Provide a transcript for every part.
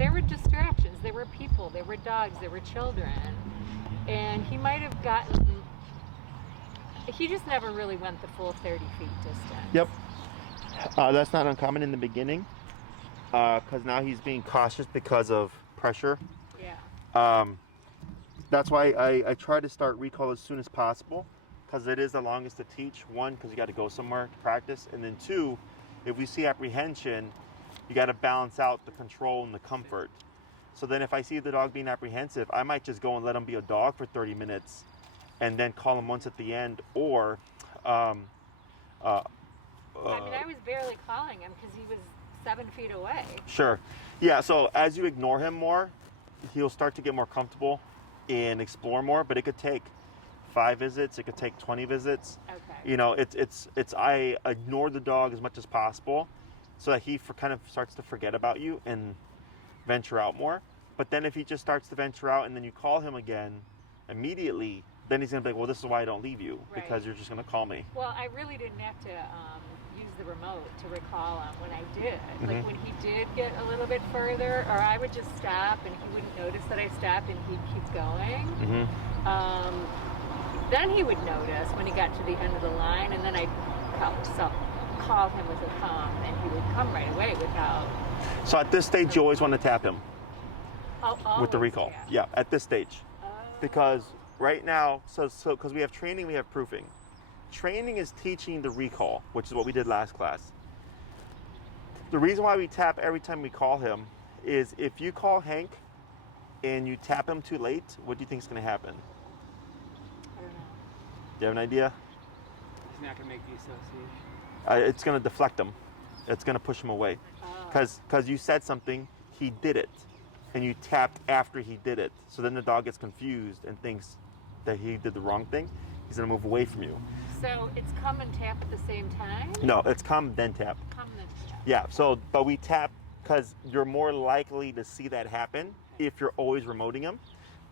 there were distractions. There were people, there were dogs, there were children. And he might have gotten, he just never really went the full 30 feet distance. Yep. That's not uncommon in the beginning, because now he's being cautious because of pressure. Yeah. That's why I try to start recall as soon as possible, because it is the longest to teach. One, because you got to go somewhere to practice, and then two, if we see apprehension, you got to balance out the control and the comfort. So then if I see the dog being apprehensive, I might just go and let him be a dog for 30 minutes and then call him once at the end, or I mean, I was barely calling him because he was 7 feet away. Sure. Yeah, so as you ignore him more, he'll start to get more comfortable and explore more, but it could take 5 visits, it could take 20 visits. Okay. You know, it's I ignore the dog as much as possible so that he kind of starts to forget about you and venture out more. But then if he just starts to venture out and then you call him again immediately, then he's gonna be like, well, this is why I don't leave you, Right. because you're just gonna call me. Well, I really didn't have to use the remote to recall him when I did. Like when he did get a little bit further, or I would just stop and he wouldn't notice that I stopped and he'd keep going. Then he would notice when he got to the end of the line, and then I'd call him with a thumb and he would come right away without. So at this stage, you always want to tap him with the recall. Tap. Yeah, at this stage. Because right now, so because we have training, we have proofing. Training is teaching the recall, which is what we did last class. The reason why we tap every time we call him is if you call Hank and you tap him too late, what do you think is going to happen? I don't know. Do you have an idea? He's not going to make the association. It's going to deflect him. It's going to push him away. Because you said something, he did it. And you tapped after he did it. So then the dog gets confused and thinks that he did the wrong thing. He's going to move away from you. So it's come and tap at the same time? No, it's come, then tap. Come then tap. Yeah, so, but we tap because you're more likely to see that happen if you're always remoting him.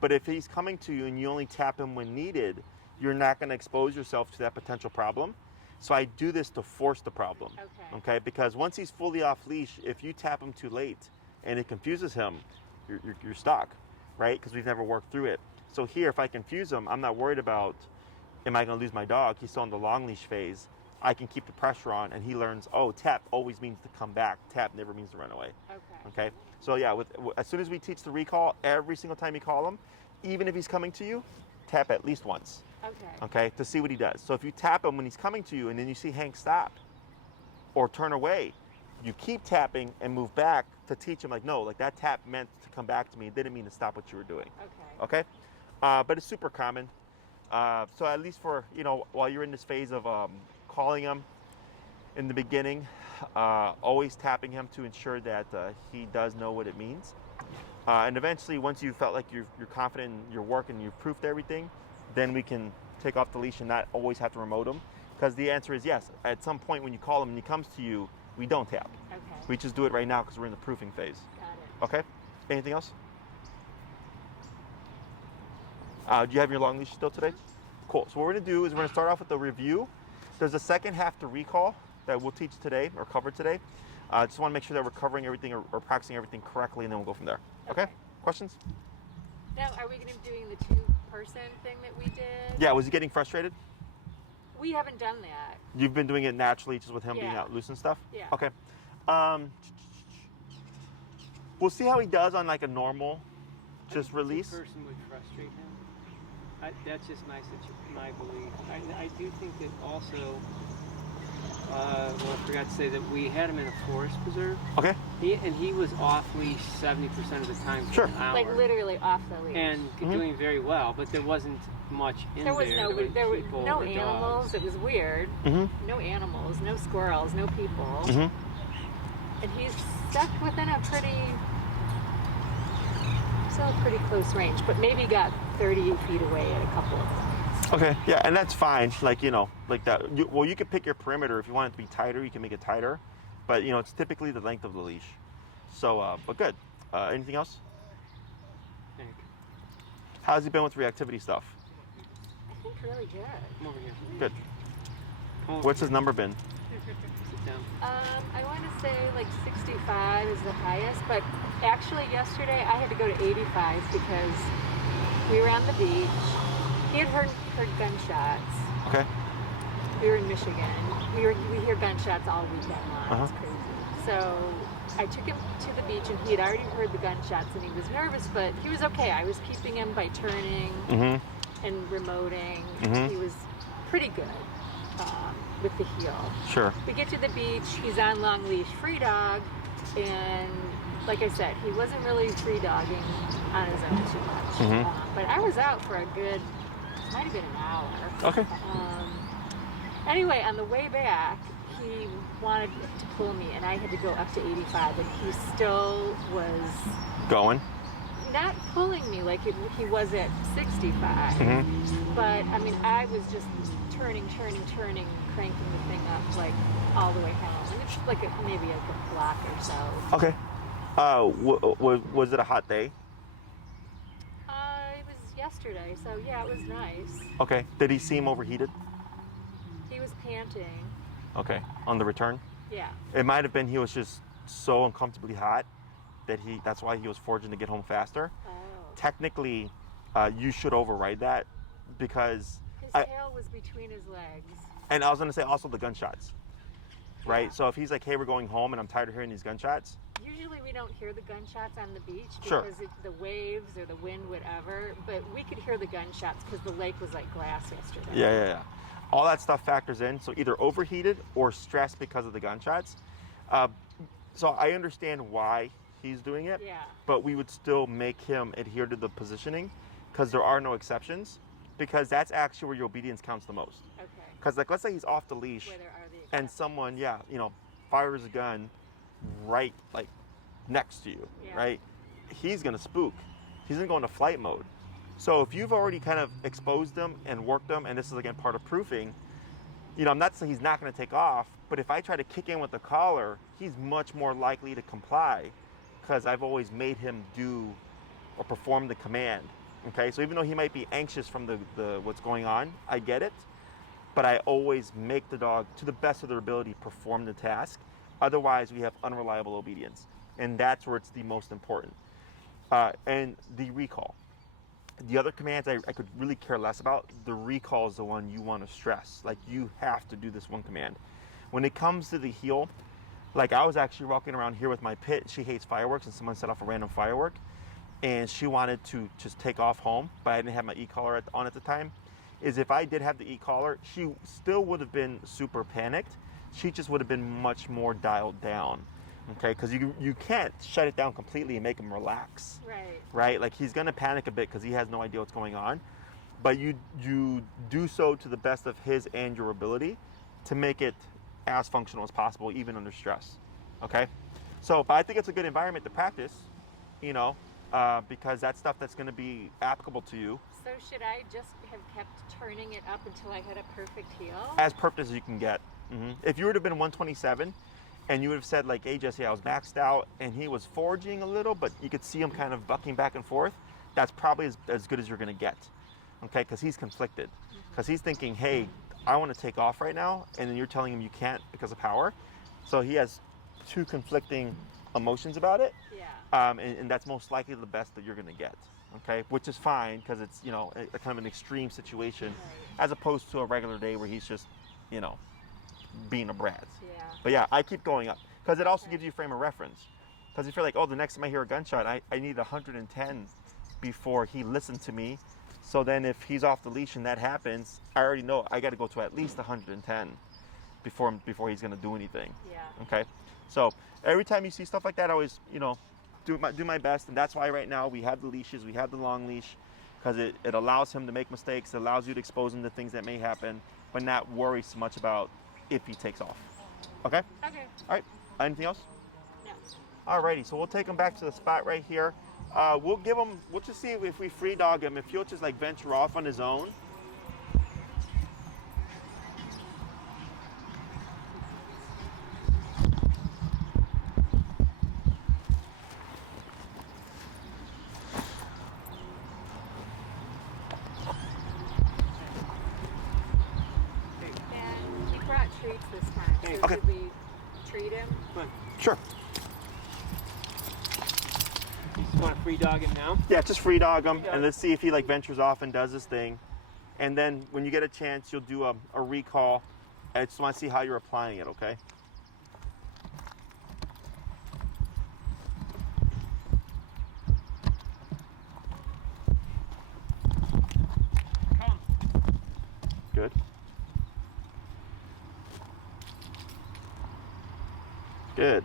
But if he's coming to you and you only tap him when needed, you're not going to expose yourself to that potential problem. So I do this to force the problem. Okay? Because once he's fully off leash, if you tap him too late and it confuses him, you're stuck, right? Because we've never worked through it. So here, if I confuse him, I'm not worried about, am I going to lose my dog? He's still in the long leash phase. I can keep the pressure on, and he learns, oh, tap always means to come back. Tap never means to run away. Okay? So yeah, as soon as we teach the recall, every single time you call him, even if he's coming to you, tap at least once. Okay? To see what he does. So if you tap him when he's coming to you and then you see Hank stop or turn away, you keep tapping and move back to teach him, like, no, like that tap meant to come back to me. It didn't mean to stop what you were doing. Okay? But it's super common. So at least for, while you're in this phase of calling him in the beginning, always tapping him to ensure that he does know what it means. And eventually, once you felt like you're confident in your work and you've proofed everything, then we can take off the leash and not always have to remote him. Because the answer is yes. At some point when you call him and he comes to you, we don't tap. We just do it right now because we're in the proofing phase. Got it. Okay? Anything else? Do you have your long leash still today? Cool. So what we're going to do is we're going to start off with the review. There's a second half to recall that we'll teach today or cover today. Just want to make sure that we're covering everything or practicing everything correctly, and then we'll go from there. Okay? Questions? Now, are we going to be doing the 2-person thing that we did? Yeah, was he getting frustrated? We haven't done that. You've been doing it naturally just with him being out loose and stuff? Yeah. Okay. We'll see how he does on like a normal just release. 2-person would frustrate him. That's just my belief. I do think that also, I forgot to say that we had him in a forest preserve. Okay. He was off leash 70% of the time for an hour. Like literally off the leash. And doing very well, but there wasn't much in there. There were no animals. It was weird. No animals, no squirrels, no people. And he's stuck within a pretty close range, but maybe got 30 feet away at a couple of points. Okay, yeah, and that's fine. Like, like that. You could pick your perimeter. If you want it to be tighter, you can make it tighter. But, it's typically the length of the leash. So, but good. Anything else? Hank. How's he been with reactivity stuff? I think really good. Come over here. Good. What's his number been? Sit temp? I want to say like 65 is the highest, but actually yesterday I had to go to 85 because we were on the beach. He had heard gunshots. Okay. We were in Michigan. We hear gunshots all weekend long. It's crazy. So I took him to the beach, and he had already heard the gunshots, and he was nervous, but he was okay. I was keeping him by turning and remoting. He was pretty good with the heel. Sure. We get to the beach. He's on long leash, free dog, and like I said, he wasn't really free dogging on his own too much. But I was out for a good, might have been an hour. Okay. Anyway, on the way back, he wanted to pull me, and I had to go up to 85, and he still was Going. not pulling me like he was at 65. But I mean, I was just turning, cranking the thing up like all the way home, and it's like maybe like a block or so. Okay. Was it a hot day? It was yesterday, so yeah, it was nice. Okay. Did he seem overheated? He was panting. Okay. On the return? Yeah. It might have been he was just so uncomfortably hot that that's why he was forging to get home faster. Oh. Technically, you should override that because His tail was between his legs. and I was gonna say also the gunshots, right? Yeah. So if he's like, hey, we're going home and I'm tired of hearing these gunshots. Usually we don't hear the gunshots on the beach Sure. because the waves or the wind, whatever, but we could hear the gunshots because the lake was like glass yesterday. Yeah. All that stuff factors in. So either overheated or stressed because of the gunshots. So I understand why he's doing it, Yeah. but we would still make him adhere to the positioning because there are no exceptions, because that's actually where your obedience counts the most. Okay. Because like, let's say he's off the leash Where there are the and exceptions. someone, fires a gun right like next to you, Yeah. right? He's gonna spook. He's gonna go into flight mode. So if you've already kind of exposed them and worked them, and this is again part of proofing, I'm not saying he's not gonna take off, but if I try to kick in with the collar, he's much more likely to comply because I've always made him do or perform the command. Okay, so even though he might be anxious from the what's going on, I get it, but I always make the dog, to the best of their ability, perform the task. Otherwise, we have unreliable obedience, and that's where it's the most important. And the recall. The other commands I could really care less about. The recall is the one you want to stress. Like, you have to do this one command. When it comes to the heel, like I was actually walking around here with my pit. She hates fireworks, and someone set off a random firework, and she wanted to just take off home, but I didn't have my e-collar on at the time. Is if I did have the e-collar, she still would have been super panicked. She just would have been much more dialed down, okay? Because you can't shut it down completely and make him relax, right? Like, he's gonna panic a bit because he has no idea what's going on, but you do so to the best of his and your ability to make it as functional as possible, even under stress, okay? So, but I think it's a good environment to practice, because that's stuff that's gonna be applicable to you. So should I just have kept turning it up until I had a perfect heel? As perfect as you can get. If you would have been 127 and you would have said like, hey Jesse, I was maxed out, and he was forging a little, but you could see him kind of bucking back and forth, that's probably as good as you're gonna get, okay? Because he's conflicted. Because he's thinking, hey, I wanna take off right now, and then you're telling him you can't because of power. So he has two conflicting emotions about it. Yeah. And that's most likely the best that you're gonna get, okay? Which is fine, because it's, a kind of an extreme situation, as opposed to a regular day where he's just, being a brat. Yeah. But yeah, I keep going up, because it also gives you frame of reference. Because if you're like, oh, the next time I hear a gunshot, I need 110 before he listened to me. So then if he's off the leash and that happens, I already know I got to go to at least 110 before he's gonna do anything. Yeah. Okay. So every time you see stuff like that, I always, do my best, and that's why right now we have the leashes, we have the long leash, because it allows him to make mistakes, it allows you to expose him to things that may happen, but not worry so much about if he takes off. Okay? Okay. All right. Anything else? No. Alrighty, so we'll take him back to the spot right here. We'll just see if we free dog him, if he'll just like venture off on his own. And he brought treats this time. So Okay. should we treat him? Come on. Sure. You just want to free dog him now? Yeah, just free dog him, Free dog. and let's see if he like ventures off and does his thing. And then when you get a chance, you'll do a recall. I just want to see how you're applying it, okay? Come. Good. Good.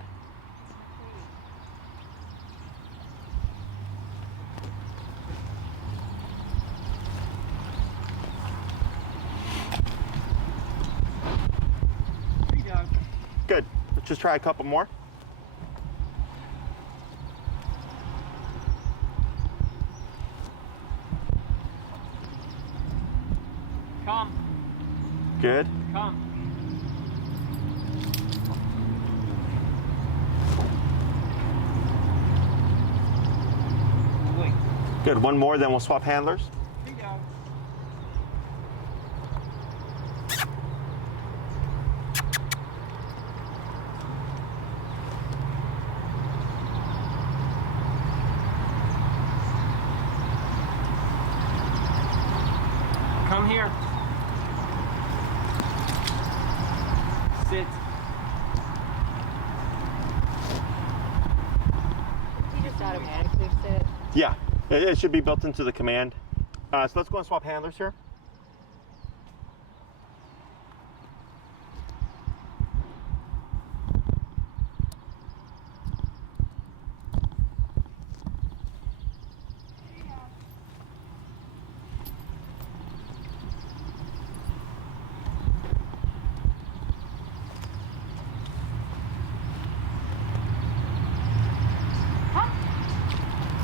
Free dog. Good. Let's just try a couple more. Come. Good. Come. Wait. Good. One more, then we'll swap handlers. Free dog. Come here. Sit. He just automatically sit. Yeah, it should be built into the command. So let's go and swap handlers here.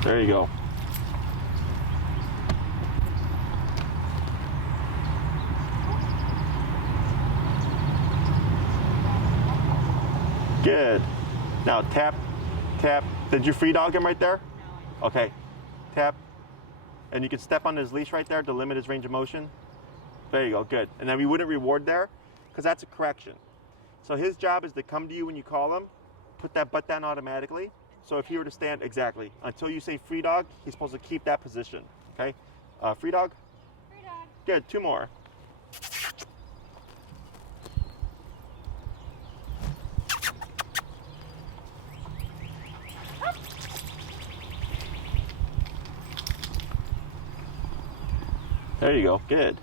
There you go. Good. Now tap, tap. Did you free dog him right there? No. Okay. Tap. And you can step on his leash right there to limit his range of motion. There you go. Good. And then we wouldn't reward there because that's a correction. So his job is to come to you when you call him, put that butt down automatically. So if he were to stand, exactly, until you say free dog, he's supposed to keep that position. Okay? Free dog? Free dog. Good. Two more. There you go. Good.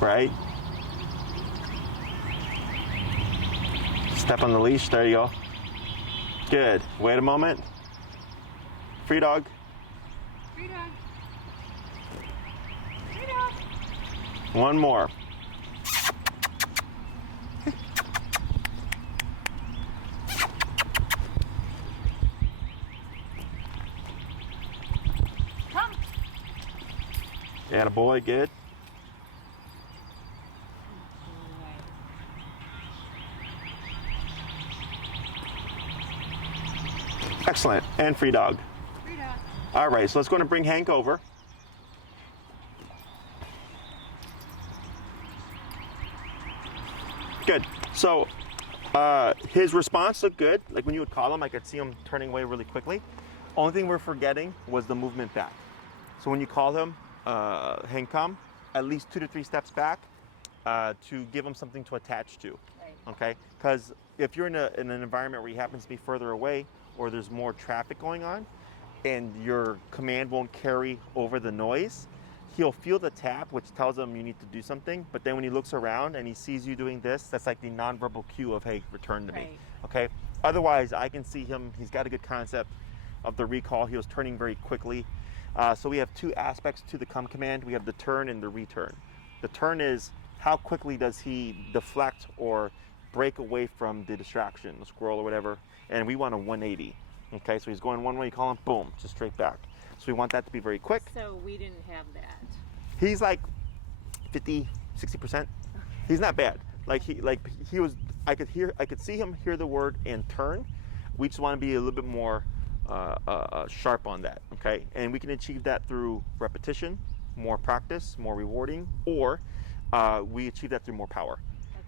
Right. Step on the leash. There you go. Good. Wait a moment. Free dog. Free dog. Free dog. One more. Come. Yeah, boy. Good. Excellent. And free dog. Free dog. All right, so let's go and bring Hank over. Good. So his response looked good. Like when you would call him, I could see him turning away really quickly. Only thing we're forgetting was the movement back. So when you call him, Hank, come, at least 2 to 3 steps back to give him something to attach to. Right. Okay? Because if you're in an environment where he happens to be further away or there's more traffic going on and your command won't carry over the noise, he'll feel the tap, which tells him you need to do something. But then when he looks around and he sees you doing this, that's like the nonverbal cue of, hey, return to me. Right. Okay? Otherwise, I can see him, he's got a good concept of the recall. He was turning very quickly. So we have 2 aspects to the come command. We have the turn and the return. The turn is how quickly does he deflect or break away from the distraction, the squirrel or whatever, and we want a 180. Okay, so he's going one way, you call him, boom, just straight back. So we want that to be very quick. So we didn't have that. He's like 50, 60%. He's not bad. He was, I could see him hear the word and turn. We just want to be a little bit more sharp on that, okay? And we can achieve that through repetition more practice, more rewarding, or we achieve that through more power.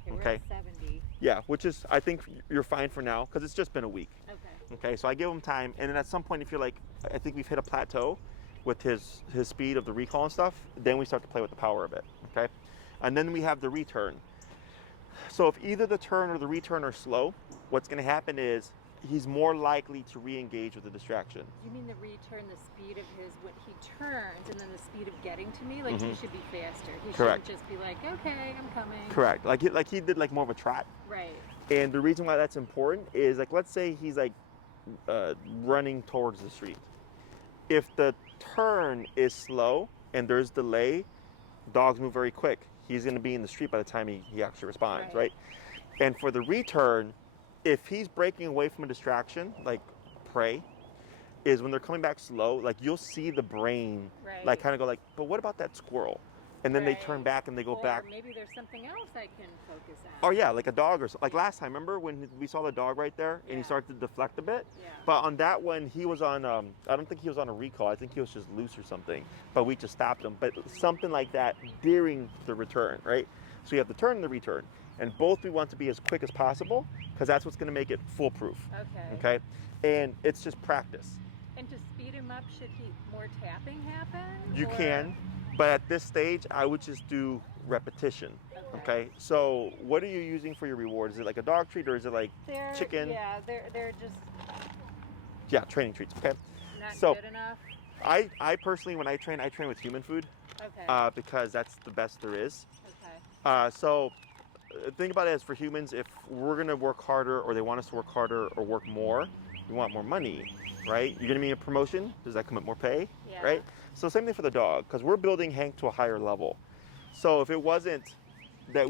Okay, Okay. we're at 70. Yeah, which is, I think you're fine for now because it's just been a week. Okay. Okay, so I give him time, and then at some point, if you're like, I think we've hit a plateau with his speed of the recall and stuff, then we start to play with the power of it. Okay, and then we have the return. So if either the turn or the return are slow, what's going to happen is he's more likely to re-engage with the distraction. You mean the return, the speed of his, when he turns, and then the speed of getting to me? Like, he should be faster. He Correct. shouldn't just be like, okay, I'm coming. Correct. Like he did like more of a trot. Right. And the reason why that's important is, like, let's say he's like running towards the street. If the turn is slow and there's delay, dogs move very quick. He's going to be in the street by the time he actually responds, right? And for the return, if he's breaking away from a distraction, like prey, is when they're coming back slow, like you'll see the brain like kind of go like, but what about that squirrel? And then they turn back and they go back. Or maybe there's something else I can focus on. Oh yeah, like a dog or like last time, remember when we saw the dog right there and he started to deflect a bit? Yeah. But on that one, he was on, I don't think he was on a recall. I think he was just loose or something, but we just stopped him. But something like that during the return, right? So you have the turn and the return. And both we want to be as quick as possible because that's what's going to make it foolproof. Okay. Okay? And it's just practice. And to speed him up, should more tapping happen? You can, but at this stage, I would just do repetition. Okay? So what are you using for your reward? Is it like a dog treat or is it like chicken? Yeah, they're just Yeah, training treats. Okay? not good enough. I personally, when I train with human food. Okay. Because that's the best there is. Okay. So think about it as for humans, if we're going to work harder or they want us to work harder or work more, we want more money, right? You're going to be a promotion. Does that come with more pay? Yeah. Right? So same thing for the dog because we're building Hank to a higher level. So if it wasn't that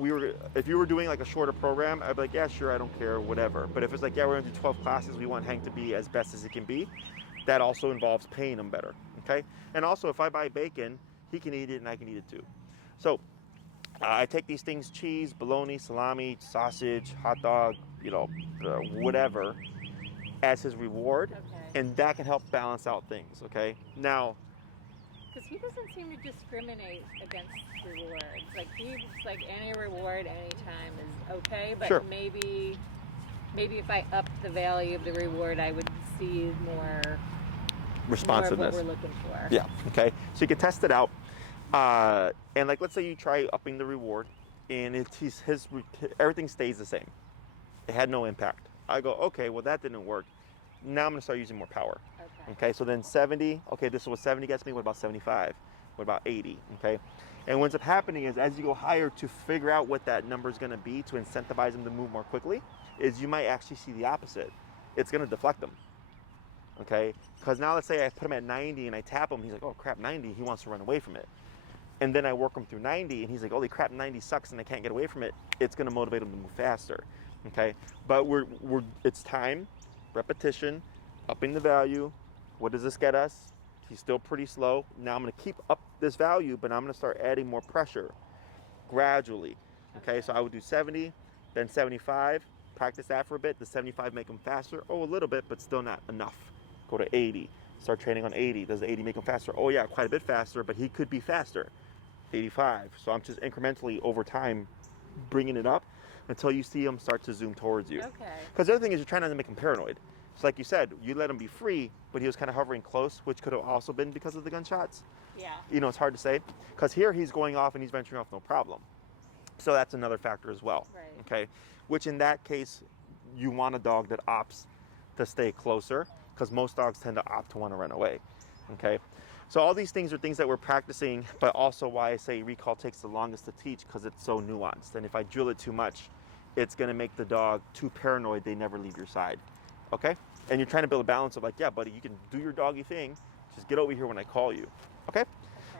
if you were doing like a shorter program, I'd be like, yeah, sure, I don't care, whatever. But if it's like, yeah, we're going to do 12 classes, we want Hank to be as best as he can be, that also involves paying him better, okay? And also if I buy bacon, he can eat it and I can eat it too. So I take these things, cheese, bologna, salami, sausage, hot dog, whatever, as his reward. Okay. And that can help balance out things, okay? Now, because he doesn't seem to discriminate against rewards. Like, he's like, any reward anytime is okay, but Sure. maybe if I upped the value of the reward, I would see more responsiveness. More of what we're looking for. Yeah, okay. So you can test it out. And like, let's say you try upping the reward and everything stays the same. It had no impact. I go, okay, well that didn't work. Now I'm gonna start using more power. Okay, so then 70, okay, this is what 70 gets me, what about 75? What about 80, okay? And what's up happening is as you go higher to figure out what that number is gonna be to incentivize them to move more quickly, is you might actually see the opposite. It's gonna deflect them, okay? Because now let's say I put him at 90 and I tap him, he's like, oh crap, 90, he wants to run away from it. And then I work him through 90 and he's like, holy crap, 90 sucks and I can't get away from it. It's gonna motivate him to move faster, okay? But it's time, repetition, upping the value. What does this get us? He's still pretty slow. Now I'm gonna keep up this value, but I'm gonna start adding more pressure gradually, okay? So I would do 70, then 75, practice that for a bit. The 75 make him faster? Oh, a little bit, but still not enough. Go to 80, start training on 80. Does the 80 make him faster? Oh yeah, quite a bit faster, but he could be faster. 85, so I'm just incrementally over time bringing it up until you see him start to zoom towards you. Okay. Because the other thing is you're trying not to make him paranoid. So like you said, you let him be free, but he was kind of hovering close, which could have also been because of the gunshots. Yeah. It's hard to say. Because here he's going off and he's venturing off no problem. So that's another factor as well. Right. Okay. Which in that case, you want a dog that opts to stay closer because most dogs tend to opt to want to run away. Okay. So all these things are things that we're practicing, but also why I say recall takes the longest to teach because it's so nuanced. And if I drill it too much, it's going to make the dog too paranoid they never leave your side. Okay? And you're trying to build a balance of like, yeah, buddy, you can do your doggy thing. Just get over here when I call you. Okay?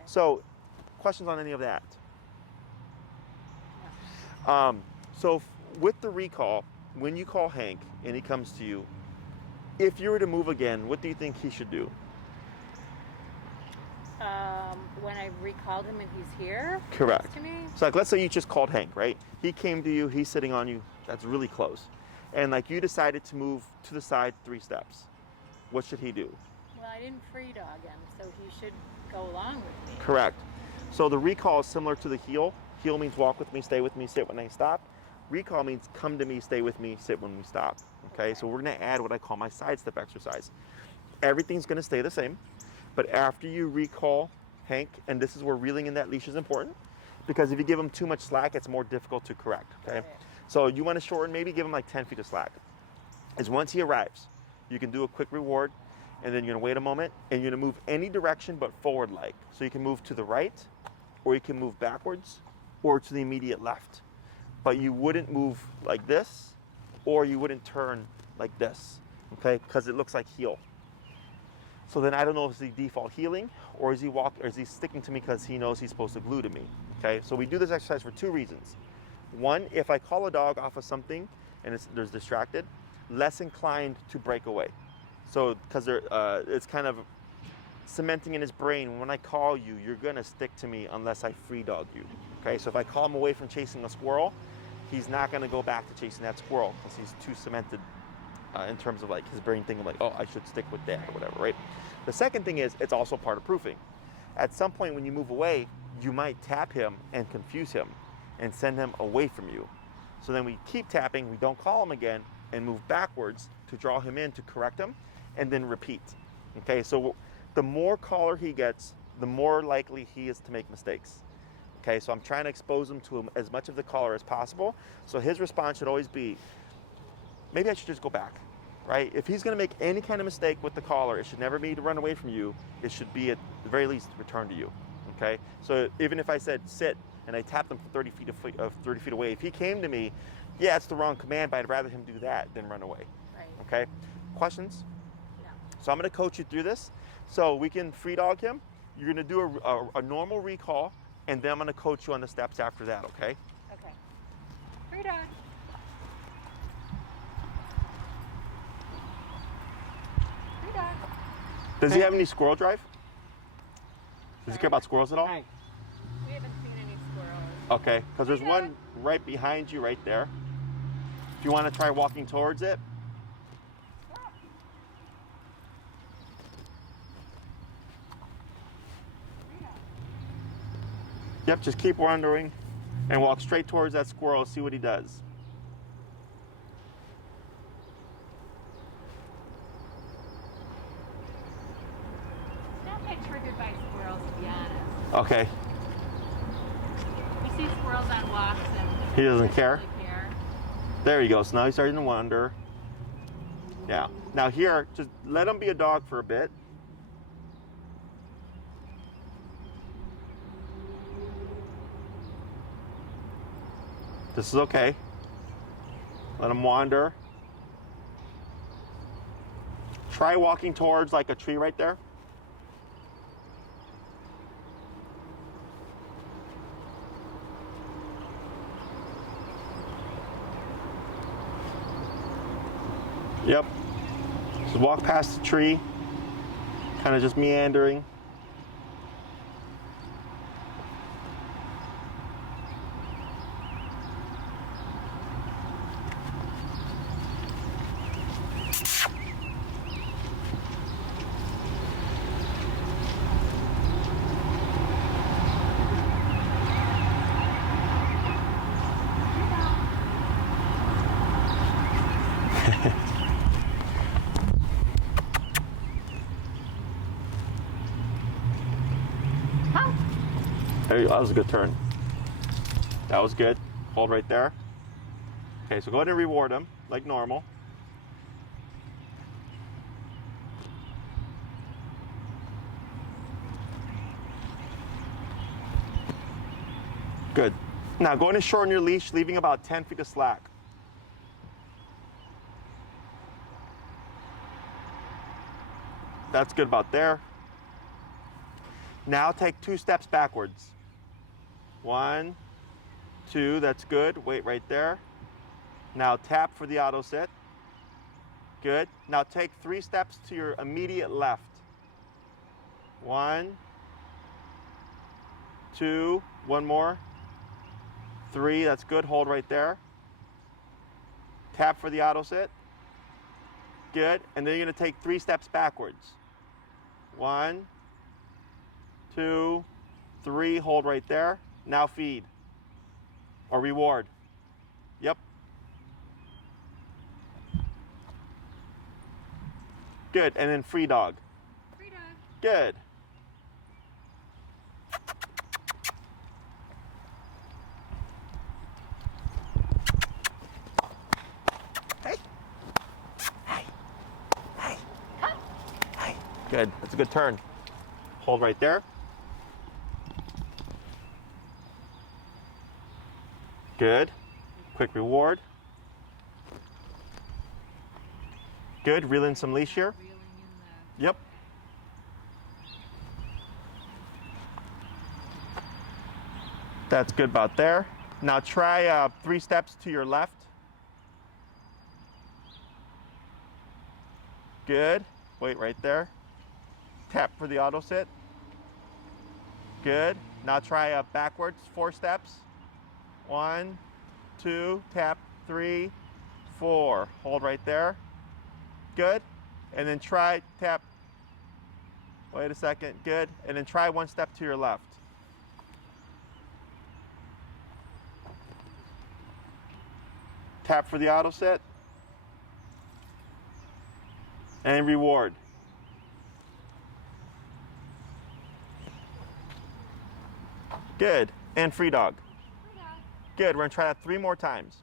So, questions on any of that? Yeah. With the recall, when you call Hank and he comes to you, if you were to move again, what do you think he should do? When I recalled him and he's here? Correct. Next to me? So like, let's say you just called Hank, right? He came to you, he's sitting on you, that's really close. And like you decided to move to the side 3 steps. What should he do? Well, I didn't free dog him, so he should go along with me. Correct. So the recall is similar to the heel. Heel means walk with me, stay with me, sit when I stop. Recall means come to me, stay with me, sit when we stop. Okay, so we're gonna add what I call my sidestep exercise. Everything's gonna stay the same, but after you recall Hank, and this is where reeling in that leash is important, because if you give him too much slack, it's more difficult to correct, okay? So you wanna shorten, maybe give him like 10 feet of slack. Is once he arrives, you can do a quick reward, and then you're gonna wait a moment, and you're gonna move any direction but forward like. So you can move to the right, or you can move backwards, or to the immediate left. But you wouldn't move like this, or you wouldn't turn like this, okay? Because it looks like heel. So then I don't know if it's the default healing, or is he sticking to me because he knows he's supposed to glue to me, okay? So we do this exercise for 2 reasons. One, if I call a dog off of something and there's distracted, less inclined to break away. So because it's kind of cementing in his brain, when I call you, you're gonna stick to me unless I free dog you, okay? So if I call him away from chasing a squirrel, he's not gonna go back to chasing that squirrel because he's too cemented in terms of like his brain thinking like, oh, I should stick with that or whatever, right? The second thing is it's also part of proofing. At some point when you move away, you might tap him and confuse him and send him away from you. So then we keep tapping, we don't call him again, and move backwards to draw him in to correct him, and then repeat. Okay, so the more collar he gets, the more likely he is to make mistakes. Okay, so I'm trying to expose him to as much of the collar as possible. So his response should always be, maybe I should just go back, right? If he's gonna make any kind of mistake with the collar, it should never be to run away from you. It should be at the very least return to you, okay? So even if I said sit and I tapped him from 30 feet away, if he came to me, yeah, it's the wrong command, but I'd rather him do that than run away, Right. okay? Questions? No. So I'm gonna coach you through this. So we can free dog him. You're gonna do a normal recall, and then I'm gonna coach you on the steps after that, okay? Okay. Free dog. Free dog. Does he have any squirrel drive? Does he care about squirrels at all? Hey, We haven't seen any squirrels. Okay, because there's one right behind you right there. If you want to try walking towards it. Yep, just keep wandering and walk straight towards that squirrel, see what he does. He's not that triggered by squirrels, to be honest. Okay, We see squirrels on walks and he doesn't care. really care. There you go. So now he's starting to wander. Yeah. Now here, just let him be a dog for a bit. This is okay. Let him wander. Try walking towards like a tree right there. Yep. Just walk past the tree, kind of just meandering. There you go. That was a good turn. That was good. Hold right there. Okay, so go ahead and reward him like normal. Good. Now go ahead and shorten your leash, leaving about 10 feet of slack. That's good about there. Now take 2 steps backwards. 1, 2, that's good. Wait right there. Now tap for the auto sit. Good. Now take 3 steps to your immediate left. 1, 2, one more. 3, that's good. Hold right there. Tap for the auto sit. Good. And then you're going to take 3 steps backwards. 1, 2, 3, hold right there. Now feed or reward. Yep. Good, and then free dog. Free dog. Good. Hey. Hey. Hey. Come. Hey. Good, that's a good turn. Hold right there. Good. Quick reward. Good, reel in some leash here. Reeling in the... Yep. That's good about there. Now try 3 steps to your left. Good. Wait right there. Tap for the auto sit. Good. Now try backwards 4 steps. 1, 2, tap, 3, 4. Hold right there. Good. And then try tap. Wait a second. Good. And then try 1 step to your left. Tap for the auto sit. And reward. Good. And free dog. Free dog. Good. We're going to try that 3 more times.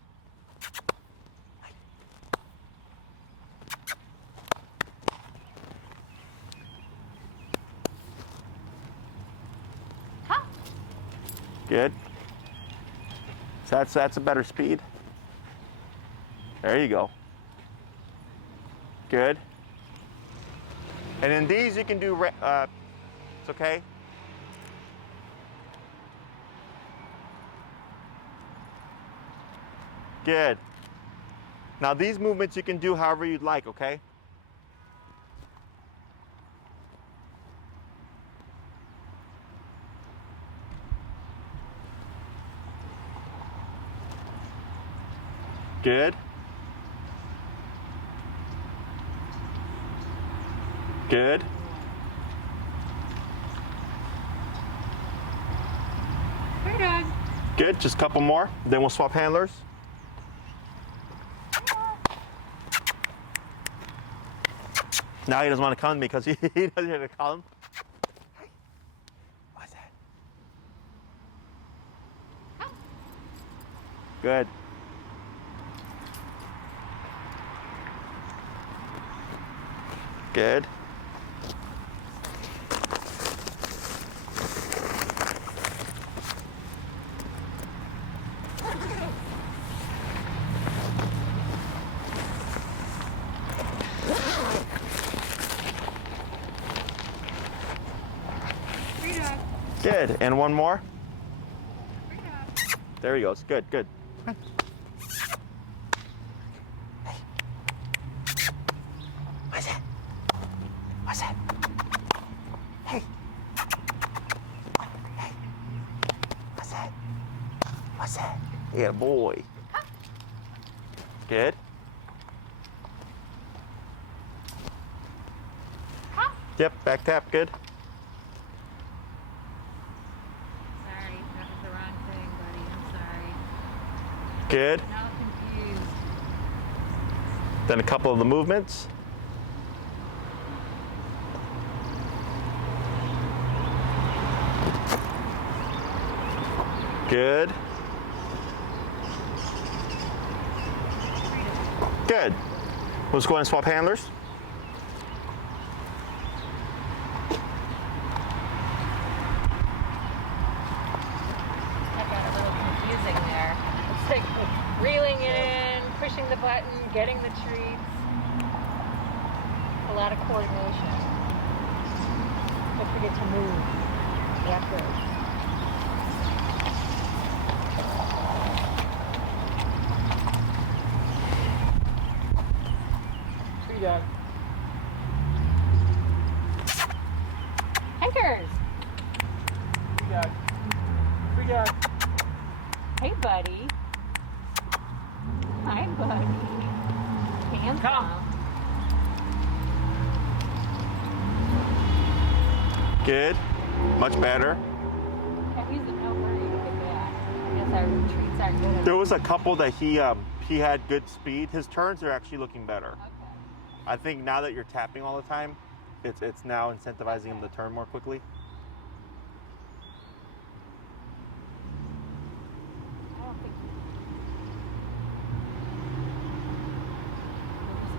Come. Good. So that's a better speed. There you go. Good. And in these you can do, it's okay. Good. Now these movements you can do however you'd like, okay? Good. Good. Free dog. Good. Just a couple more. Then we'll swap handlers. Now he doesn't want to come to me because he doesn't have to call him. Hey, what's that? Come. Good. Good. Free dog. Good. And 1 more. Free dog. There he goes. Good, good. What's that? What's that? Hey. Hey. What's that? What's that? Yeah, boy. Good. Come. Yep, back tap, good. Sorry, that was the wrong thing, buddy. I'm sorry. Good. Now confused. Then a couple of the movements. Good. Good. Let's go ahead and swap handlers. That got a little confusing there. It's like reeling it in, pushing the button, getting the treats. A lot of coordination. Don't forget to move. After. Free dog. Hikers! Free dog. Free dog. Hey, buddy. Hi, buddy. Handsome. Come. Good. Much better. our treats aren't good. There was a couple that he had good speed. His turns are actually looking better. Okay. I think now that you're tapping all the time, it's now incentivizing him to turn more quickly. I don't think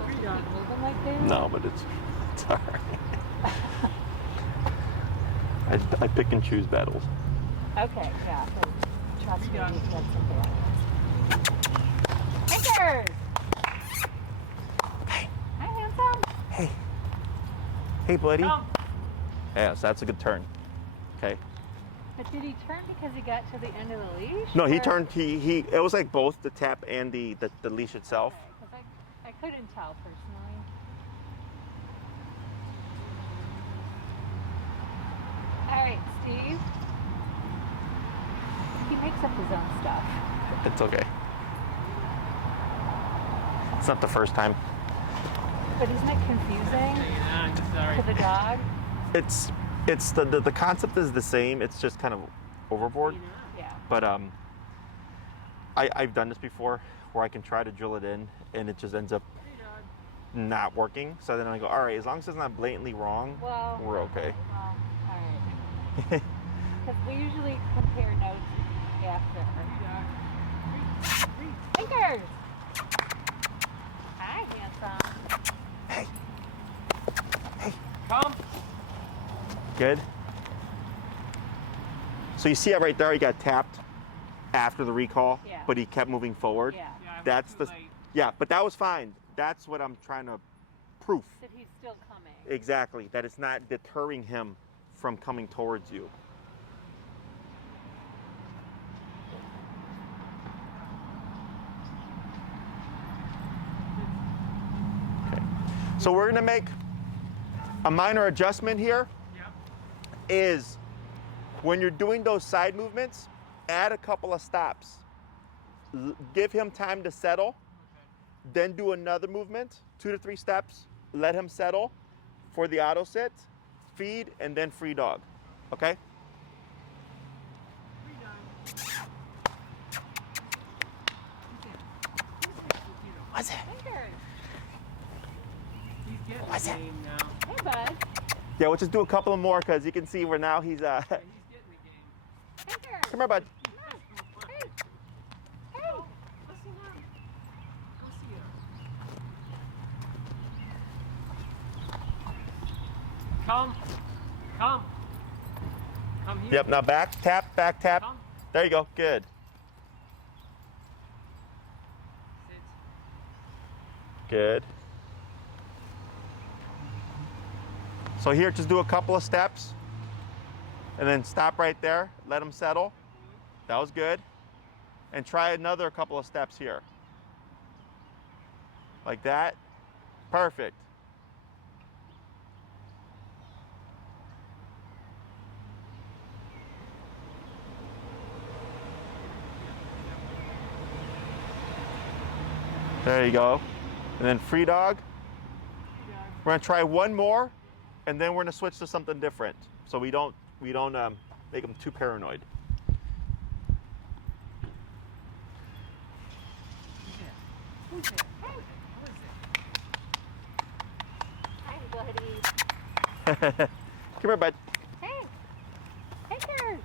we're supposed to keep moving like this. No, but it's all right. I pick and choose battles. Okay, yeah. But trust me, we've got some balance. Pickers! Hey. Hi, handsome. Hey. Hey, buddy. Come. Yes, that's a good turn. Okay. But did he turn because he got to the end of the leash? No, he or- turned. He. It was like both the tap and the leash itself. Okay, 'cause I couldn't tell personally. All right, Steve. He makes up his own stuff. It's okay. It's not the first time. But isn't it confusing Sorry. to the dog? It's the concept is the same. It's just kind of overboard. Yeah. But I've done this before where I can try to drill it in and it just ends up not working. So then I go, all right, as long as it's not blatantly wrong, Well, we're okay. Well, all right. Because we usually compare notes after. Fingers! Hi, handsome. Hey, hey, Come. good. So you see it right there. He got tapped after the recall, Yeah. but he kept moving forward. Yeah. Yeah, I was That's too the late. yeah, but that was fine. That's what I'm trying to proof. That he's still coming. Exactly, that it's not deterring him from coming towards you. Okay. So we're gonna make a minor adjustment here. Yep. Is when you're doing those side movements, add a couple of stops. Give him time to settle, then do another movement, 2 to 3 steps, let him settle for the auto sit, feed, and then free dog. Okay? What's it? Fingers. He's getting What's the that? game now. Hey, bud. Yeah, we'll just do a couple more because you can see where now he's Yeah, he's getting the game. Fingers. come here, bud. Hey. Hey. Go see him. Go see him. Come. Come. Come here. Yep, now back tap. Come. There you go, good. Sit. Good. So here, just do a couple of steps and then stop right there. Let him settle. That was good. And try another couple of steps here. Like that. Perfect. There you go. And then free dog. We're gonna try one more, and then we're gonna switch to something different, so we don't make them too paranoid. Who's that? Hey. Who is Hi, buddy. Come here, bud. Hey. Fingers.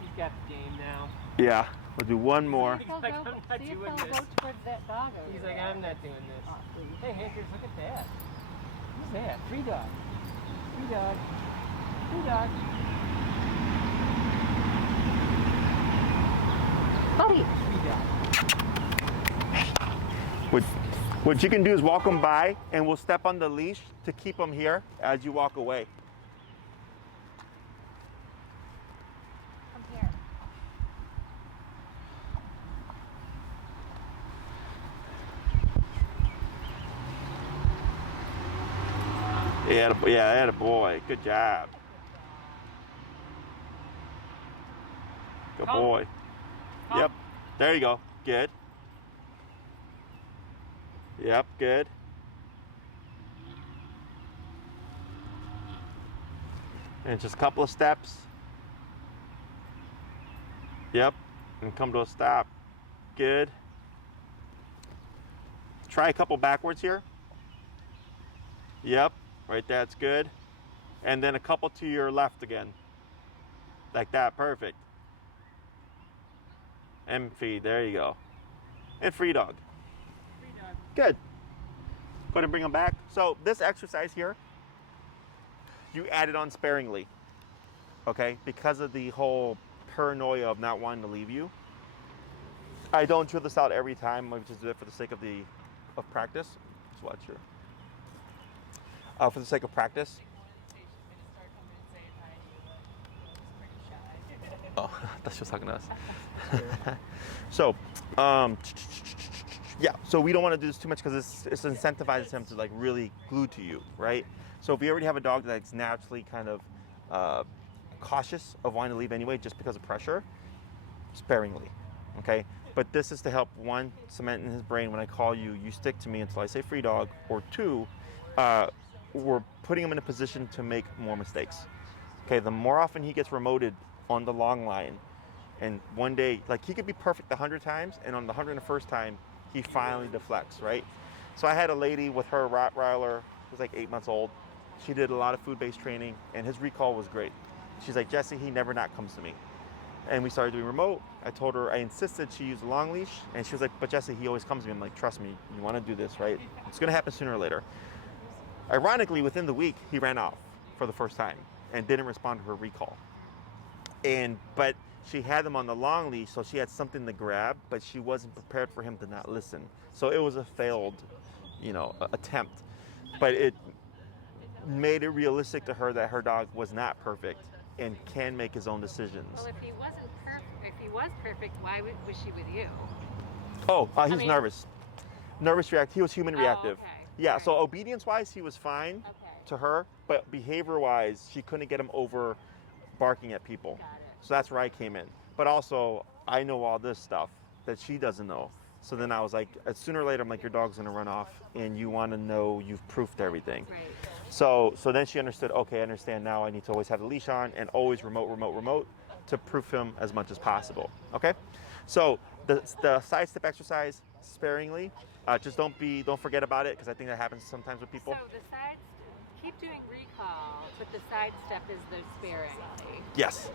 He's got the game now. Yeah, we'll do one more. He's like, I'm not See if doing they'll this. go towards that dog over He's there. like, I'm not doing this. Oh, please. Hey, Hankers, look at that. Who's that? Free dog. Free dog. Free dog. Buddy. Free dog. What you can do is walk them by, and we'll step on the leash to keep them here as you walk away. Come here. Yeah, that a boy. Good job. Good Come. boy. Come. Yep. There you go. Good. Yep, good. And just a couple of steps. Yep, and come to a stop. Good. Try a couple backwards here. Yep, right, that's good. And then a couple to your left again. Like that, perfect. And feed, there you go. And free dog. Free dog. Good. Go ahead and bring them back. So this exercise here, you add it on sparingly, okay? Because of the whole paranoia of not wanting to leave you. I don't drill this out every time. I just do it for the sake of practice. Just watch here. For the sake of practice. Oh, I thought she was talking to us. So, yeah, so we don't want to do this too much because it incentivizes him to like really glue to you, right? So if you already have a dog that's naturally kind of cautious of wanting to leave anyway just because of pressure, sparingly, okay? But this is to help, one, cement in his brain when I call you, you stick to me until I say free dog, or two, we're putting him in a position to make more mistakes. Okay, the more often he gets remoted on the long line, and one day, like he could be perfect 100 times, and on the 101st time, he finally deflects, right? So I had a lady with her Rottweiler, who was like 8 months old. She did a lot of food-based training, and his recall was great. She's like, Jesse, he never not comes to me. And we started doing remote. I told her, I insisted she use a long leash, and she was like, but Jesse, he always comes to me. I'm like, trust me, you want to do this, right? It's gonna happen sooner or later. Ironically, within the week, he ran off for the first time and didn't respond to her recall. But she had him on the long leash, so she had something to grab, but she wasn't prepared for him to not listen. So it was a failed, attempt. But it made it realistic to her that her dog was not perfect and can make his own decisions. Well, if he was perfect, why was she with you? Oh, he was nervous. Nervous react. He was human reactive. Okay. Yeah, Right. so obedience-wise, he was fine to her, but behavior-wise, she couldn't get him over barking at people. Got it. So that's where I came in. But also, I know all this stuff that she doesn't know. So then I was like, sooner or later, I'm like, your dog's gonna run off, and you want to know you've proofed everything. Right. So then she understood, okay, I understand now I need to always have the leash on and always remote to proof him as much as possible, okay? So the side step exercise, sparingly, just don't forget about it, because I think that happens sometimes with people. So the side, keep doing recall, but the side step is the sparingly. Yes,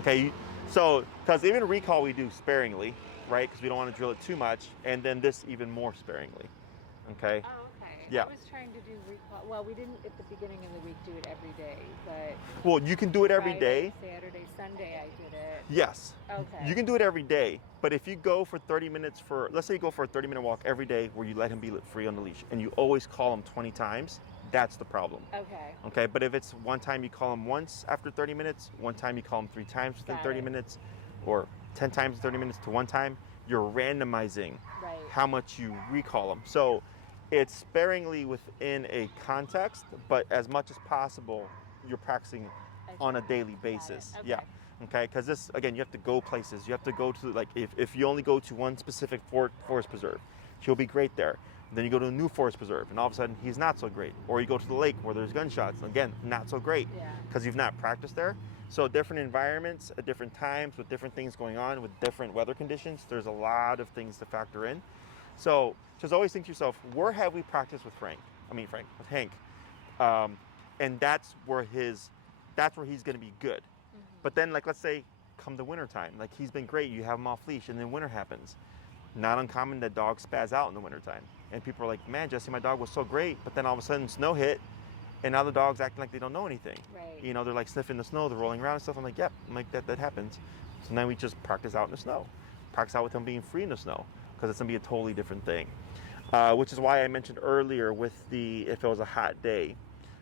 okay, so, because even recall we do sparingly, right? Because we don't want to drill it too much, and then this even more sparingly, okay? Oh, okay. Yeah. I was trying to do recall. Well, we didn't at the beginning of the week do it every day, but Well, you can do it every Friday, day. Saturday, Sunday, I did it. Yes. Okay. You can do it every day, but if you go for 30 minutes let's say you go for a 30-minute walk every day where you let him be free on the leash, and you always call him 20 times, that's the problem. Okay. Okay, but if it's one time you call him once after 30 minutes, one time you call him 3 times within Got 30 it. minutes, or 10 times in 30 minutes to one time, you're randomizing Right. how much you recall them. So it's sparingly within a context, but as much as possible, you're practicing on a daily basis. Okay. Yeah. Okay, because this, again, you have to go places. You have to go to, like, if you only go to one specific forest preserve, he'll be great there. Then you go to a new forest preserve, and all of a sudden, he's not so great. Or you go to the lake where there's gunshots, again, not so great, Yeah. because you've not practiced there. So different environments at different times with different things going on with different weather conditions, there's a lot of things to factor in. So just always think to yourself, where have we practiced with with Hank? And that's where he's going to be good. Mm-hmm. But then, like, let's say come the winter time, like he's been great, you have him off leash, and then winter happens. Not uncommon that dogs spaz out in the winter time. And people are like, man, Jesse, my dog was so great, but then all of a sudden snow hit, and now the dog's acting like they don't know anything. Right. You know, they're like sniffing the snow, they're rolling around and stuff. I'm like, yep, that happens. So now we just practice out in the snow. Practice out with them being free in the snow, because it's gonna be a totally different thing. Which is why I mentioned earlier with if it was a hot day.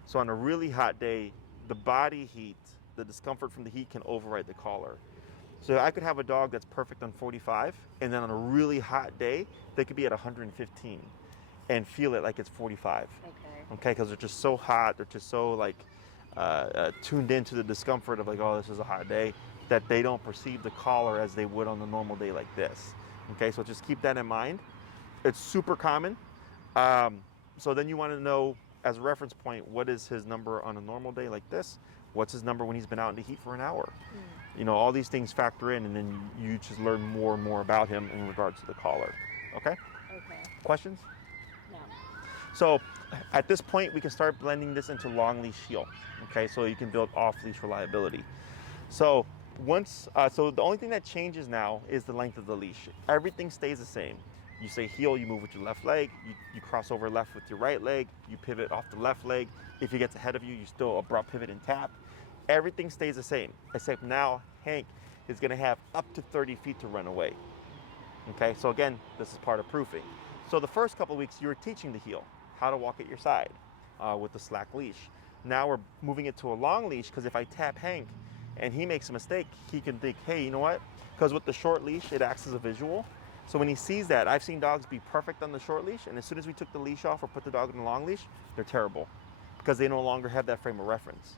So on a really hot day, the body heat, the discomfort from the heat can override the collar. So I could have a dog that's perfect on 45, and then on a really hot day, they could be at 115 and feel it like it's 45. Okay, because they're just so hot, they're just so like tuned into the discomfort of like, oh, this is a hot day, that they don't perceive the collar as they would on a normal day like this. Okay, so just keep that in mind. It's super common. So then you want to know, as a reference point, what is his number on a normal day like this? What's his number when he's been out in the heat for an hour? You know, all these things factor in, and then you just learn more and more about him in regards to the collar. Okay? Okay. Questions? No. So at this point, we can start blending this into long leash heel. Okay, so you can build off leash reliability. So so the only thing that changes now is the length of the leash. Everything stays the same. You say heel, you move with your left leg. You cross over left with your right leg. You pivot off the left leg. If he gets ahead of you, you still abrupt pivot and tap. Everything stays the same, except now Hank is going to have up to 30 feet to run away. Okay, so again, this is part of proofing. So the first couple of weeks, you were teaching the heel how to walk at your side with the slack leash. Now we're moving it to a long leash, because if I tap Hank and he makes a mistake, he can think, hey, you know what? Because with the short leash, it acts as a visual. So when he sees that, I've seen dogs be perfect on the short leash, and as soon as we took the leash off or put the dog in the long leash, they're terrible, because they no longer have that frame of reference.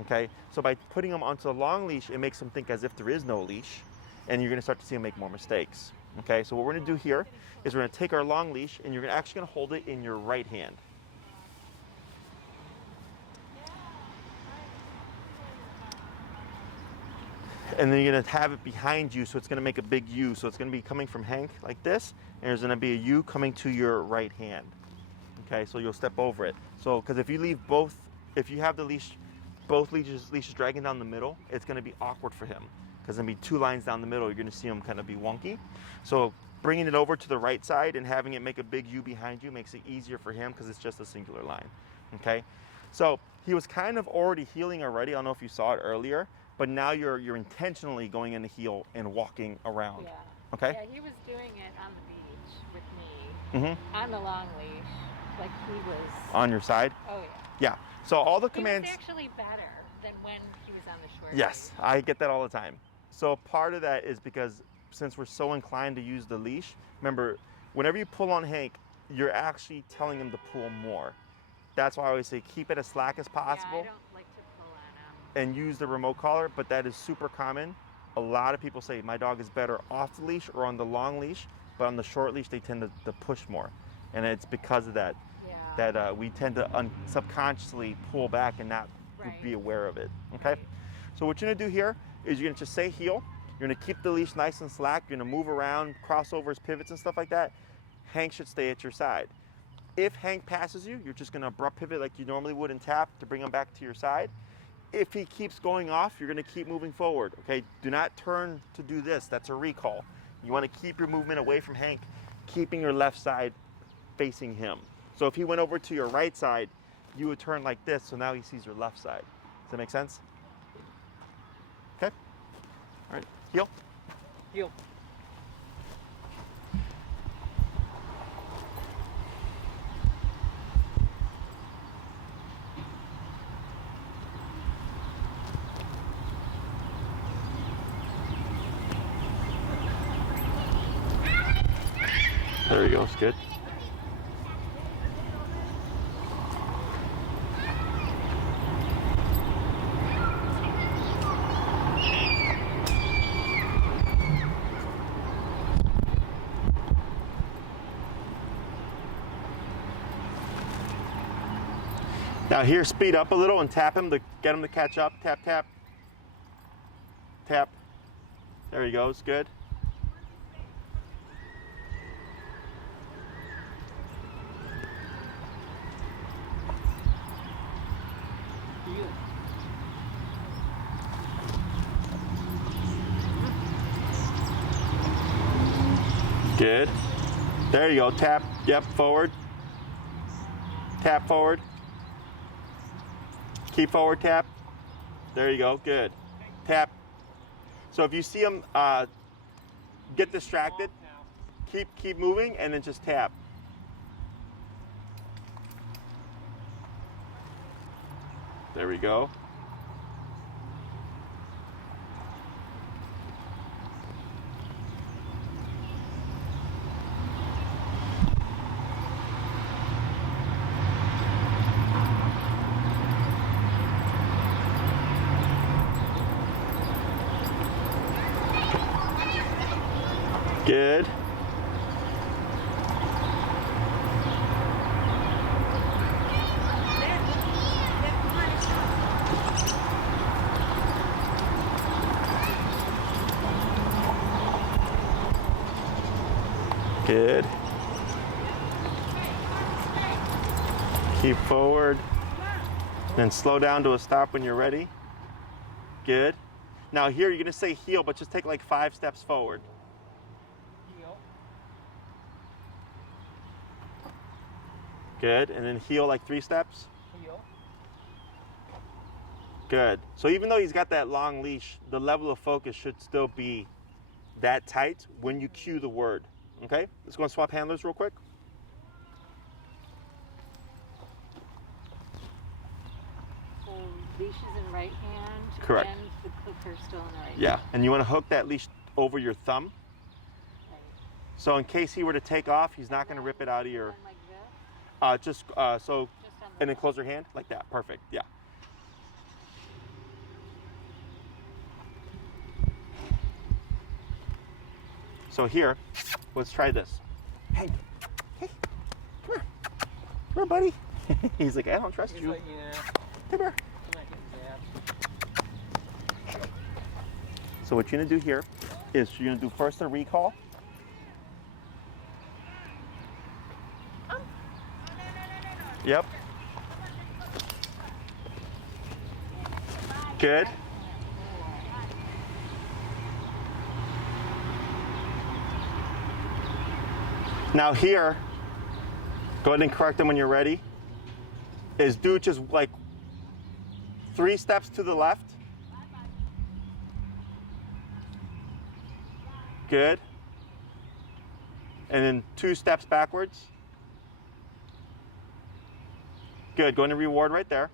Okay? So by putting them onto a long leash, it makes them think as if there is no leash, and you're going to start to see them make more mistakes. Okay? So what we're going to do here is we're going to take our long leash, and you're actually going to hold it in your right hand. And then you're going to have it behind you, so it's going to make a big U. So it's going to be coming from Hank like this, and there's going to be a U coming to your right hand. Okay, so you'll step over it. So, because if you leave if you have the leash, both leashes dragging down the middle, it's going to be awkward for him, because there'll be two lines down the middle. You're going to see him kind of be wonky. So bringing it over to the right side and having it make a big U behind you makes it easier for him, because it's just a singular line. Okay, so he was kind of already heeling already. I don't know if you saw it earlier, but now you're intentionally going in the heel and walking around. Yeah. Okay. Yeah, he was doing it on the beach with me on the long leash, like he was On your side. Oh yeah. Yeah. So all the commands. He was actually better than when he was on the short. Yes, leash. I get that all the time. So part of that is because since we're so inclined to use the leash, remember, whenever you pull on Hank, you're actually telling him to pull more. That's why I always say keep it as slack as possible. Yeah, I don't like to pull on him. And use the remote collar, but that is super common. A lot of people say my dog is better off the leash or on the long leash, but on the short leash they tend to push more, and it's because of that. Yeah. That we tend to subconsciously pull back and not be aware of it. Okay. Right. So what you're gonna do here is you're gonna just say heel. You're gonna keep the leash nice and slack. You're gonna move around, crossovers, pivots, and stuff like that. Hank should stay at your side. If Hank passes you, you're just gonna abrupt pivot like you normally would and tap to bring him back to your side. If he keeps going off, you're gonna keep moving forward, okay? Do not turn to do this, that's a recall. You wanna keep your movement away from Hank, keeping your left side facing him. So if he went over to your right side, you would turn like this, so now he sees your left side. Does that make sense? Okay, all right, heel. Heel. There you go, it's good. Now here, speed up a little and tap him to get him to catch up. Tap, tap, tap. There he goes, good. Heel. Good. There you go, tap, yep, forward. Tap forward. Keep forward, tap. There you go, good. Tap. So if you see him get distracted, keep moving and then just tap. There we go. Good. Good. Keep forward. Then slow down to a stop when you're ready. Good. Now here you're gonna say heel, but just take like 5 steps forward. Heel. Good. And then heel like 3 steps. Heel. Good. So even though he's got that long leash, the level of focus should still be that tight when you cue the word. Okay? Let's go and swap handlers real quick. So leash is in right hand. Correct. And the clicker still in the right Yeah. hand. And you want to hook that leash over your thumb. Right. So in case he were to take off, he's not going to rip it out of your, And like this, so, just on the and then close your hand like that. Perfect. Yeah. So here, let's try this. Hey, come here. Come here, buddy. He's like, I don't trust He's you. like, yeah, Come here. I'm not getting zapped. So what you're gonna do here is you're gonna do first a recall. Yep. Good. Now here, go ahead and correct them when you're ready. Is do just like 3 steps to the left. Good. And then 2 steps backwards. Good. Go into reward right there.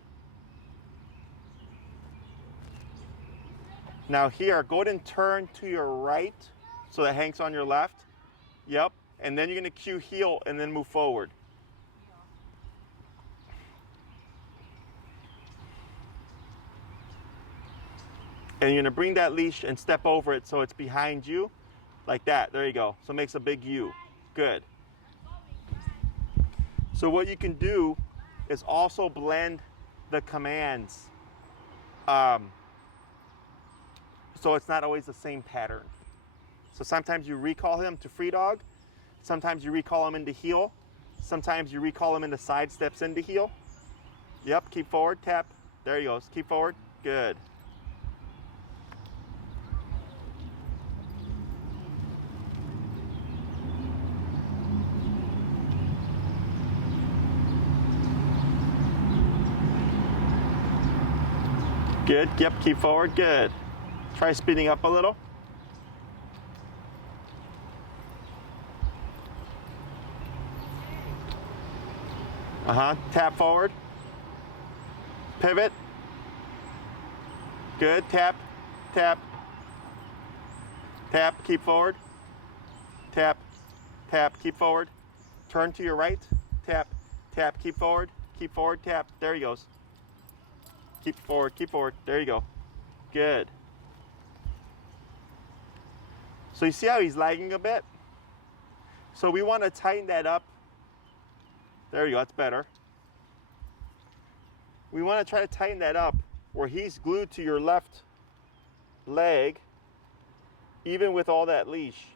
Now here, go ahead and turn to your right so that Hank's on your left. Yep. And then you're going to cue heel and then move forward. And you're going to bring that leash and step over it so it's behind you. Like that. There you go. So it makes a big U. Good. So what you can do is also blend the commands. So it's not always the same pattern. So sometimes you recall him to free dog. Sometimes you recall him into heel. Sometimes you recall him into side steps into heel. Yep, keep forward, tap. There he goes. Keep forward. Good. Good. Yep, keep forward. Good. Try speeding up a little. Tap forward. Pivot. Good. Tap. Tap. Tap. Keep forward. Tap. Tap. Keep forward. Turn to your right. Tap. Tap. Keep forward. Keep forward. Tap. There he goes. Keep forward. Keep forward. There you go. Good. So you see how he's lagging a bit? So we want to tighten that up. There you go, that's better. We want to try to tighten that up where he's glued to your left leg, even with all that leash.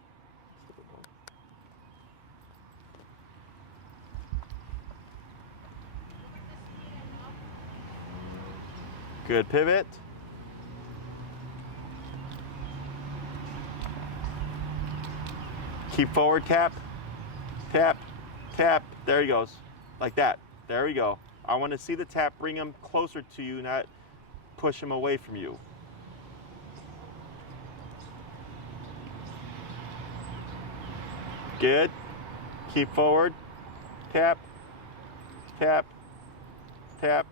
Good pivot. Keep forward, tap, tap, tap. There he goes. Like that. There we go. I want to see the tap bring him closer to you, not push him away from you. Good. Keep forward. Tap, tap, tap.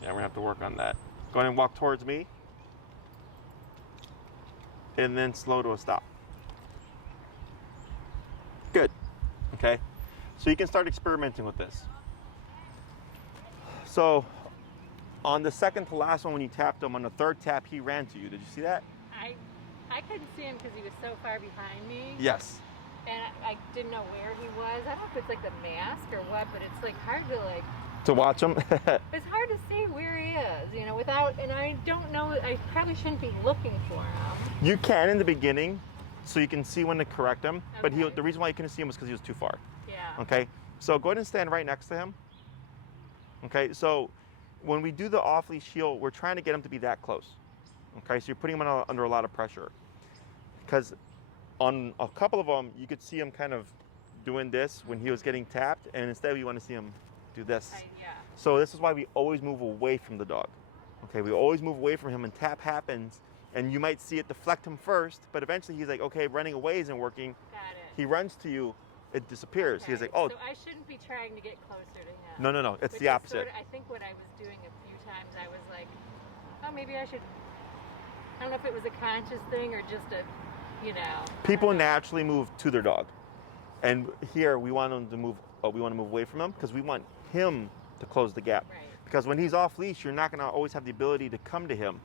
Yeah, we're gonna have to work on that. Go ahead and walk towards me. And then slow to a stop. Good. Okay. So you can start experimenting with this. So on the second to last one, when you tapped him, on the third tap, he ran to you. Did you see that? I couldn't see him because he was so far behind me. Yes. And I didn't know where he was. I don't know if it's like the mask or what, but it's like hard to like. To watch him? It's hard to see where he is, you know, without, and I don't know, I probably shouldn't be looking for him. You can in the beginning, so you can see when to correct him. But Okay. the reason why you couldn't see him was because he was too far. Yeah. Okay, so go ahead and stand right next to him. Okay, so when we do the off-leash heel, we're trying to get him to be that close. Okay, so you're putting him under a lot of pressure. Because on a couple of them, you could see him kind of doing this when he was getting tapped, and instead we want to see him do this. Yeah. So this is why we always move away from the dog. Okay, we always move away from him, and tap happens, and you might see it deflect him first, but eventually he's like, okay, running away isn't working. Got it. He runs to you, it disappears. Okay. He's like, oh, So I shouldn't be trying to get closer to him. no, it's Which the is opposite. Sort of, I think what I was doing a few times, I was like, oh, maybe I should. I don't know if it was a conscious thing or just a, People naturally move to their dog, and here we want them to move. We want to move away from him because we want him to close the gap. Right. Because when he's off leash, you're not going to always have the ability to come to him,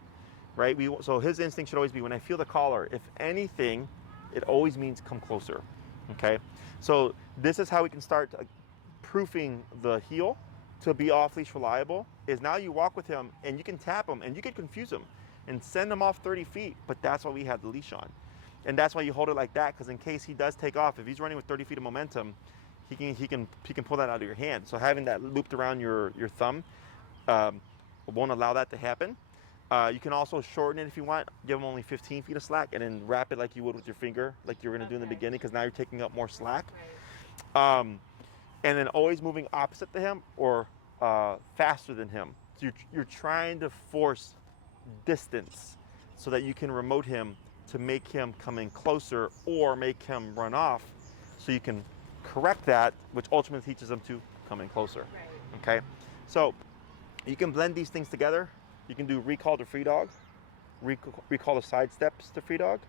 right? So his instinct should always be, when I feel the collar, if anything, it always means come closer. Okay, so this is how we can start proofing the heel to be off leash reliable. Is now you walk with him and you can tap him and you can confuse him and send him off 30 feet, but that's why we have the leash on. And that's why you hold it like that, because in case he does take off, if he's running with 30 feet of momentum, he can pull that out of your hand. So having that looped around your thumb won't allow that to happen. You can also shorten it if you want. Give him only 15 feet of slack, and then wrap it like you would with your finger, like you're going to do in the beginning, because now you're taking up more slack. Right. And then always moving opposite to him or faster than him. So you're trying to force distance so that you can remote him to make him come in closer or make him run off, so you can correct that, which ultimately teaches them to come in closer. Right. Okay, so you can blend these things together. You can do recall to free dog, recall to side steps to free dog,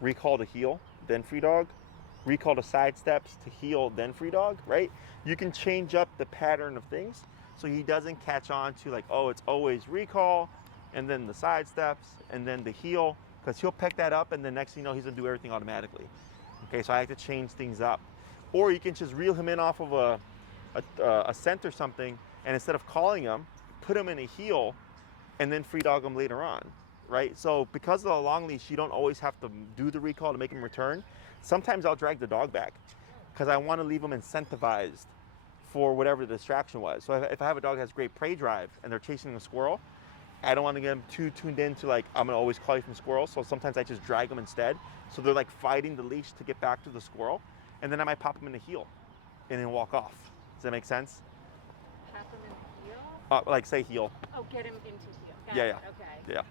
recall to heel, then free dog, recall to side steps to heel, then free dog, right? You can change up the pattern of things so he doesn't catch on to like, oh, it's always recall and then the side steps and then the heel, because he'll pick that up and the next thing you know, he's gonna do everything automatically. Okay, so I have to change things up. Or you can just reel him in off of a scent or something, and instead of calling him, put him in a heel and then free dog him later on, right? So because of the long leash, you don't always have to do the recall to make him return. Sometimes I'll drag the dog back because I want to leave him incentivized for whatever the distraction was. So if I have a dog that has great prey drive and they're chasing a squirrel, I don't want to get them too tuned in to like, I'm going to always call you from squirrels. So sometimes I just drag them instead. So they're like fighting the leash to get back to the squirrel. And then I might pop them in the heel and then walk off. Does that make sense? Pop him in heel? Like say heel. Oh, get him into heel. Got Yeah, it. yeah. Okay.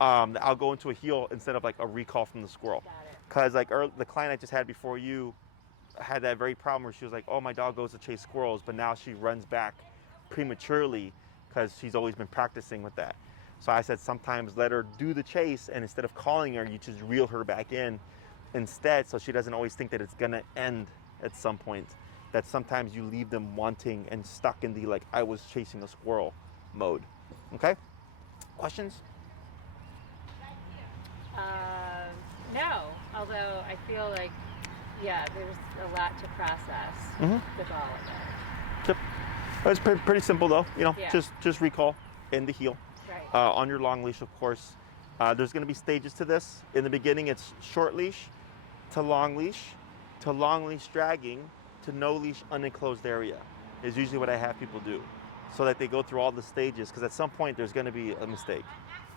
Yeah. I'll go into a heel instead of like a recall from the squirrel. Got it. Because like the client I just had before you had that very problem where she was like, oh, my dog goes to chase squirrels, but now she runs back prematurely because she's always been practicing with that. So I said sometimes let her do the chase, and instead of calling her, you just reel her back in instead, so she doesn't always think that it's gonna end at some point. That sometimes you leave them wanting and stuck in the like, I was chasing a squirrel mode. Okay? Questions? No, although I feel like, there's a lot to process with all of it. Yep. It's pretty simple though. Yeah. Just recall in the heel. Right. On your long leash, of course. There's going to be stages to this. In the beginning, it's short leash to long leash dragging to no leash unenclosed area is usually what I have people do, so that they go through all the stages, because at some point there's going to be a mistake.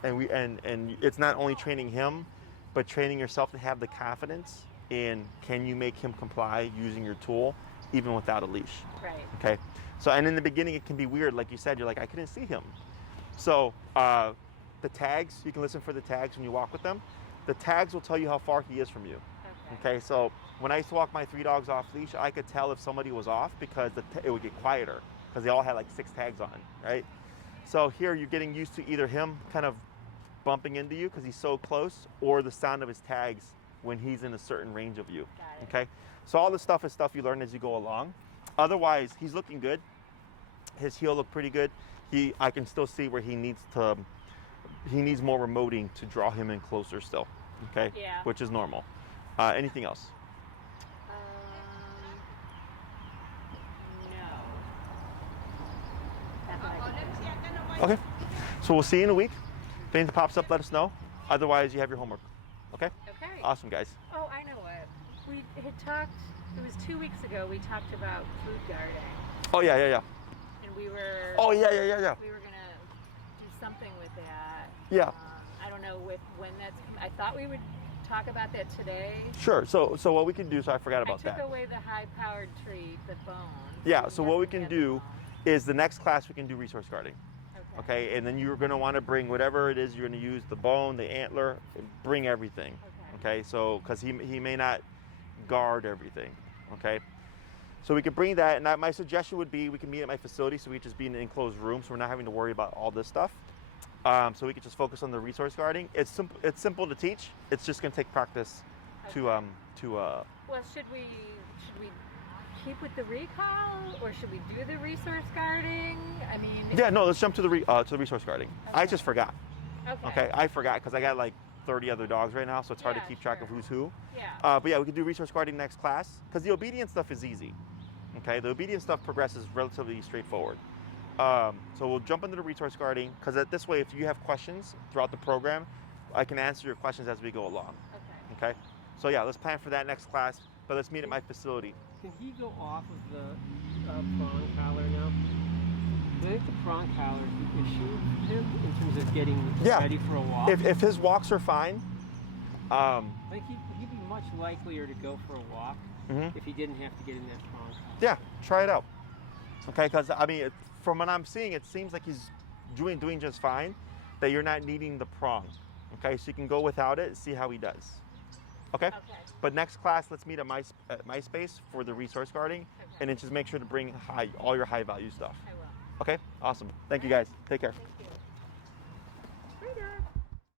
And it's not only training him, but training yourself to have the confidence in, can you make him comply using your tool even without a leash? Right. Okay. So, and in the beginning it can be weird, like you said, you're like, I couldn't see him. So the tags, you can listen for the tags when you walk with them. The tags will tell you how far he is from you. Okay, so when I used to walk my 3 dogs off leash, I could tell if somebody was off because it would get quieter because they all had like 6 tags on, right? So here you're getting used to either him kind of bumping into you because he's so close, or the sound of his tags when he's in a certain range of you. Okay, so all this stuff is stuff you learn as you go along. Otherwise, he's looking good. His heel looked pretty good. I can still see where he needs more remoting to draw him in closer still. Okay, Yeah. which is normal. Anything else? No. That's what I think. Okay, so we'll see you in a week. If anything pops up, let us know. Otherwise, you have your homework. Okay? Okay. Awesome, guys. Oh, I know what. We had talked, it was 2 weeks ago, we talked about food guarding. Oh, yeah. And we were... Oh, yeah. We were going to do something with that. Yeah. I don't know when that's coming. I thought we would talk about that today. Sure. So what we can do, so I forgot about I took that. away the high-powered treat, the bone. Yeah, so what we Doesn't can have the do bone. is the next class we can do resource guarding. Okay, and then you're going to want to bring whatever it is you're going to use, the bone, the antler, bring everything. Okay, so because he may not guard everything. Okay, so we could bring that, and my suggestion would be we can meet at my facility, so we could just be in an enclosed room, so we're not having to worry about all this stuff. So we could just focus on the resource guarding. It's simple to teach. It's just going to take practice to Well, should we keep with the recall, or should we do the resource guarding? I mean... Yeah, no, let's jump to the resource guarding. I Okay. just forgot. Okay. I forgot because I got like 30 other dogs right now, so it's hard to Yeah, keep track of sure. who's who. Yeah. But yeah, we can do resource guarding next class because the obedience stuff is easy. Okay, the obedience stuff progresses relatively straightforward. So we'll jump into the resource guarding because this way, if you have questions throughout the program, I can answer your questions as we go along. Okay. Okay, so yeah, let's plan for that next class. But let's meet at my facility. Can he go off of the prong collar now? I think the prong collar is the issue for him in terms of getting ready for a walk. If his walks are fine, I think he'd be much likelier to go for a walk Mhm. if he didn't have to get in that prong collar. yeah, try it out. Okay, because I mean, from what I'm seeing, it seems like he's doing just fine. That you're not needing the prong. Okay, so you can go without it and see how he does. Okay. Okay. But next class, let's meet at my space for the resource guarding, and then just make sure to bring all your high value stuff. I will. Okay. Awesome. Thank you guys. Take care.